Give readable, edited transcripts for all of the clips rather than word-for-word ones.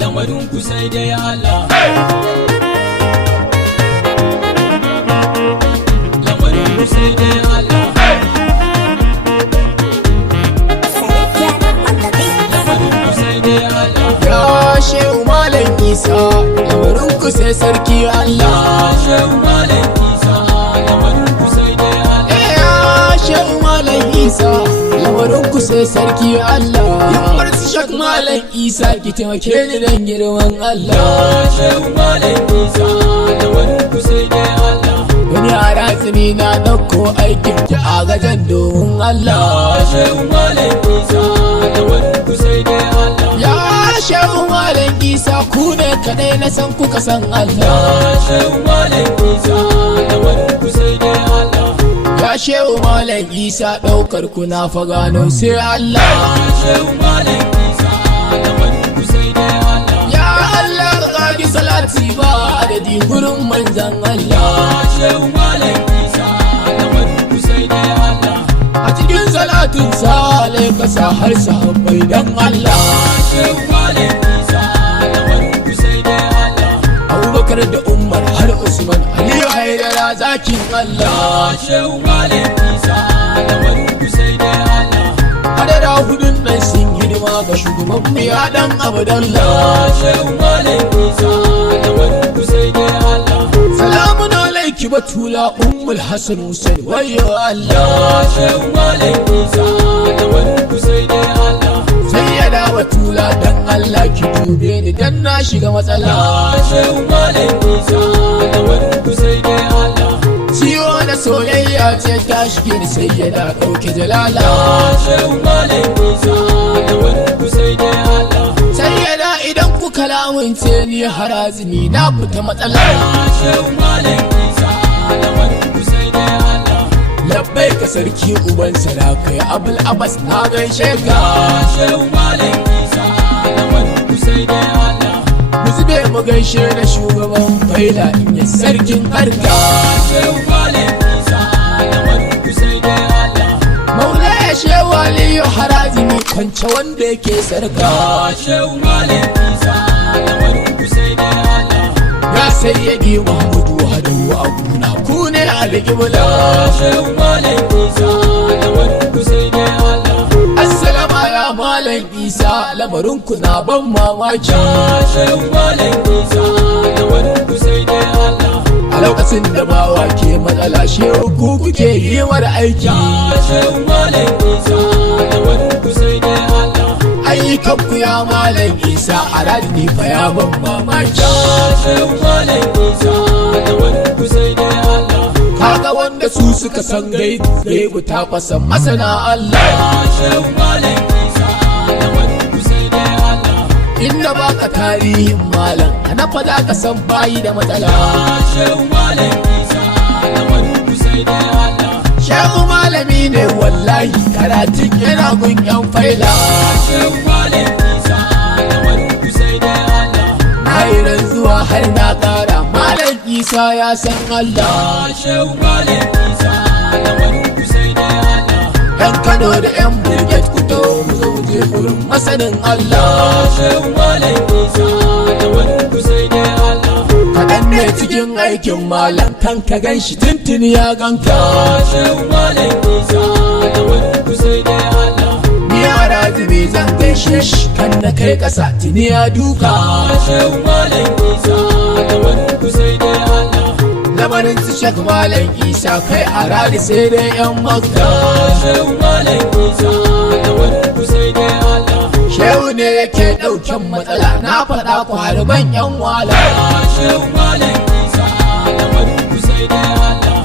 lamarin ku sai dai Allah. Lamarin ku sai dai Allah. Lamarin ku sai dai Allah. Ya Shehu Malam Isa, lamarin ku sai sarki Allah. Shehu Malam Isa, lamarin ku sai dai Allah. Ya Shehu Malam Isa, lamarin ku sai sarki Allah. Yammar su Shek Malam Isa ki taimake ni dan girman Allah. Shehu Malam Isa, lamarin ku sai dai Allah. Wani a razumi na ɗauko aikin ki a gajen domin Allah. Shehu Malam Isa, lamarin ku sai dai Allah. Ya Shehu Malam Isa, ku ne kadai na san kuka san Allah. Shehu Malam Isa, lamarin ku sai dai Allah. Ya Shehu Malam Isa, ɗaukar ku na fa gano sai Allah. Shehu Malam Isa, lamarin ku sai dai Allah. Ya Allah ka ƙagi salati ba adadi gurin manzan Allah. Shehu Malam Isa, lamarin ku sai dai Allah. A cikin salatin sa ka sa har sahabbai dan Allah. Shehu Malam Isa, lamarin ku sai dai Allah. Abubakar da Umar har Usman Aliyu Haidara zakin Allah. Shehu Malam Isa, lamarin ku sai dai Allah. Adada hudun nan sun hidima ga shugaban mu ya dan Abdallah. Shehu Malam Isa, lamarin ku sai dai Allah. Salamun alaiki Batula Ummul Hassan Hussein wayo Allah. Shehu Malam Isa, lamarin ku sai dai Allah. Sayyada Batula dan Allah ki dube ni dan na shiga matsala. Shehu Malam Isa, lamarin ku sai dai Allah. Ciwo da soyayya ce ta shige ni sayyada ɗauke jalala. Shehu Malam Isa, lamarin ku sai dai Allah. Sayyada idan kuka lamunce ni harazimi na fita matsala. Shehu Malam Isa, lamarin ku sai dai Allah. Labbai ka sarki uban saraka ya Abul Abbas na gaishe ka. Shehu Malam Isa, lamarin ku sai dai Allah. Mu zube mu gaishe da shugaban faila in ya sarkin karka. Shehu Malam Isa, lamarin ku sai dai Allah. Maula ya Shehu Aliyu harazimi kwance wanda yake sarka. Shehu Malam Isa, lamarin ku sai dai Allah. Ya sayyadi Muhammadu Hadawu Abuna ku ne alƙibla. Shehu Malam Isa, lamarin ku sai dai Allah. Assalama ya Malam Isa, lamarin ku na ban mamaki. Shehu Malam Isa, lamarin ku sai dai Allah. A lokacin da bawa ke matsala shehu ku kuke yi war aiki. Shehu Malam Isa, lamarin ku sai dai Allah. Ayyukan ku ya Malam Isa a radini fa ya ban mamaki. Shehu Malam Isa, lamarin ku sai dai Allah. Kaga wanda su suka san gaibu ta fasa masana Allah. Shehu Malam Isa, lamarin ku sai dai Allah. Inda baka tarihin malam ana fa za ka san bayi da matsala. Shehu Malam Isa, lamarin ku sai dai Allah. Shehu malami ne wallahi karatun yana gun yan faila. Shehu Malam Isa, lamarin ku sai dai Allah. Na yi rantsuwa har na ƙara Malam Isa ya san Allah. Shehu Malam Isa, lamarin ku sai dai Allah. Yan Kano da yan Brigade ku to mu zo mu je gurin masanin Allah. Shehu Malam Isa, lamarin ku sai dai Allah. Kaɗan ne cikin aikin malam kan ka gan shi tuntuni ya ganka. Shehu Malam Isa, lamarin ku sai dai Allah. Ni a razibi zan gaishe shi kan na kai ƙasa tuni ya duka. Shehu Malam Isa, lamarin ku sai dai Allah. Lamarin su Shek Malam Isa kai a rari sai dai yan Makka. Shehu Malam Isa, lamarin ku sai dai Allah. Shehu ne yake ɗauken matsala na faɗa ku harban yan wala. Shehu Malam Isa, lamarin ku sai dai Allah.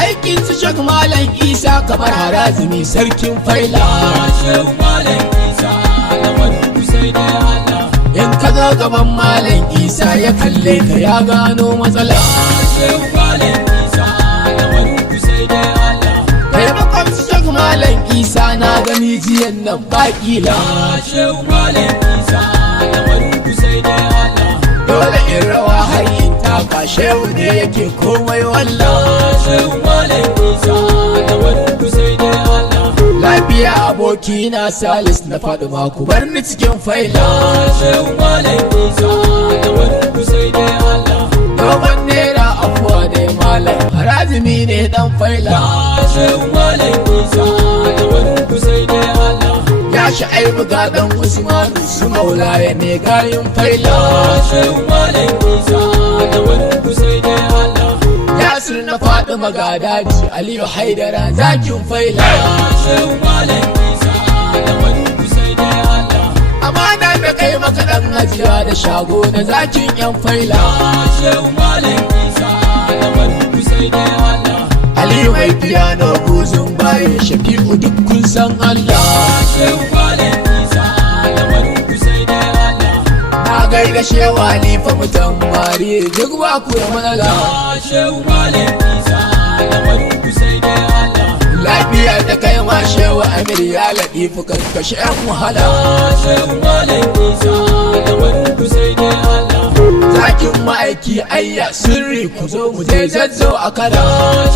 Aikin su Shek Malam Isa kamar harazimi sarkin faila. Shehu Malam Isa, lamarin ku sai dai Allah. In ka zo gaban Malam Isa ya kalle ka ya gano matsala. Shehu Malam Isa, lamarin ku sai dai Allah. Kai makwabci Shek Malam Isa na gani jiyan nan baƙila. Shehu Malam Isa, lamarin ku sai dai Allah. Dole in rawa har in taka shehu ne yake komai wallah. Shehu Malam Isa, lamarin ku sai dai Allah. lafiya aboki na Salis na faɗi ku bar ni cikin faila. Shehu Malam Isa lamarin ku sai dai Allah. Dogon nera afuwa dai malam harazimi ne dan faila. Shehu Malam Isa lamarin ku sai dai Allah. Ya Shu'aibu ga dan Usmanu su maulaya ne gayin faila. Shehu Malam Isa lamarin ku sai dai Allah. Yasir na faɗi magadaji Aliyu Haidara zakin faila. Shehu Malam Isa lamarin ku sai dai Allah. Amana da kai maka dan hajiya da shago na zakin yan faila. Shehu Malam Isa lamarin ku sai dai Allah. Aliyu mai piano buzun bayan Shafi'u duk kun san Allah. Shehu Malam Isa lamarin ku sai dai Allah. Na gaida shewa ni fa mutan mari duk ba ku da matsala. Shehu Malam Isa lamarin ku sai dai Allah. Lafiya da kai ma shewa Amir ya ladifu kan kashe yan wahala. Shehu Malam Isa lamarin ku sai dai Allah. Zakin ma'aiki ayya sirri ku zo mu je zazzo a kada.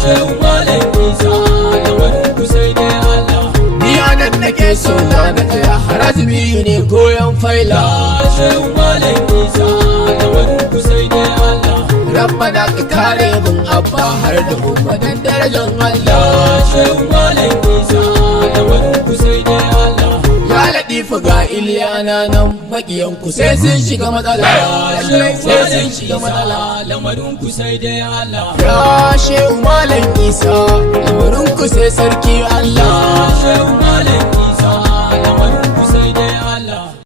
Shehu Malam Isa lamarin ku sai dai Allah. Ni anan nake so na tsaya harazmi ne goyon faila. Shehu Malam Isa lamarin ku sai dai Allah. Rabbana ka kare mun abba har da umma dan darajar Allah. Shehu Malam Isa lamarin ku sai dai Allah. Ya ladifu ga Iliyana nan makiyan ku sai sun shiga matsala. Lallai sai sun shiga matsala. Lamarin ku sai dai Allah. Ya Shehu Malam Isa lamarin ku sai sarki Allah. Shehu Malam